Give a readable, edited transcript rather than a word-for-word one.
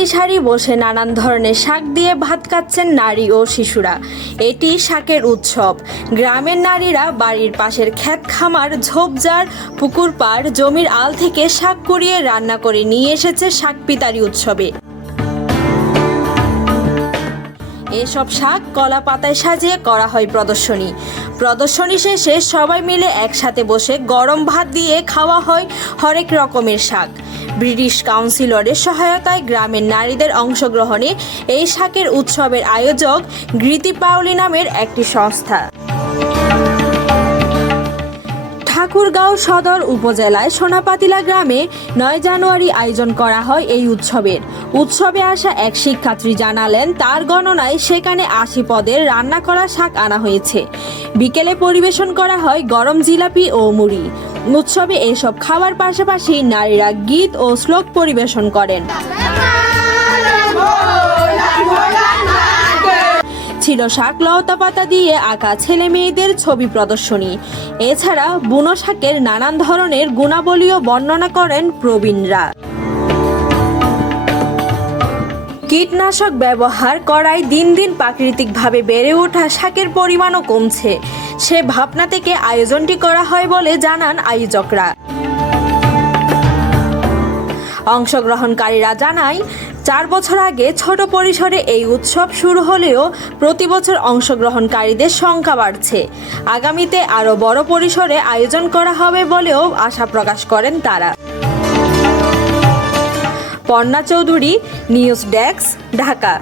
সারি সারি বসে নানান ধরনের শাক দিয়ে ভাত খাচ্ছেন নারী ও শিশুরা। এটি শাকের উৎসব। গ্রামের নারীরা বাড়ির পাশের ক্ষেত খামার, ঝোপঝাড়, পুকুর পাড়, জমির আল থেকে শাক কুড়িয়ে রান্না করে নিয়ে এসেছে শাক পিতারি উৎসবে। এসব শাক কলা পাতায় সাজিয়ে করা হয় প্রদর্শনী শেষে সবাই মিলে একসাথে বসে গরম ভাত দিয়ে খাওয়া হয় হরেক রকমের শাক। ব্রিটিশ কাউন্সিলরের সহায়তায় গ্রামের নারীদের অংশগ্রহণে এই শাকের উৎসবের আয়োজক গৃতি পাওলি নামের একটি সংস্থা। ঠাকুরগাঁও সদর উপজেলায় সোনাপাতিলা গ্রামে ৯ জানুয়ারি আয়োজন করা হয় এই উৎসবে আসা এক শিক্ষার্থী জানালেন, তার গণনায় সেখানে ৮০ পদের রান্না করা শাক আনা হয়েছে। বিকেলে পরিবেশন করা হয় গরম জিলাপি ও মুড়ি। উৎসবে এসব খাওয়ার পাশাপাশি নারীরা গীত ও শ্লোক পরিবেশন করেন। ছিল শাক লতা পাতা দিয়ে আঁকা ছেলে মেয়েদের ছবি প্রদর্শনী। এছাড়া বুনো শাকের নানান ধরনের গুণাবলীও বর্ণনা করেন প্রবীণরা। কীটনাশক ব্যবহার করায় দিন দিন প্রাকৃতিকভাবে বেড়ে ওঠা শাকের পরিমাণও কমছে। সে ভাবনা থেকে আয়োজনটি করা হয় বলে জানান আয়োজকরা। অংশগ্রহণকারীরা জানায়, ৪ বছর আগে ছোট পরিসরে এই উৎসব শুরু হলেও প্রতি বছর অংশগ্রহণকারীদের সংখ্যা বাড়ছে। আগামীতে আরও বড় পরিসরে আয়োজন করা হবে বলেও আশা প্রকাশ করেন তারা। Parna Chowdhury, news desk, Dhaka.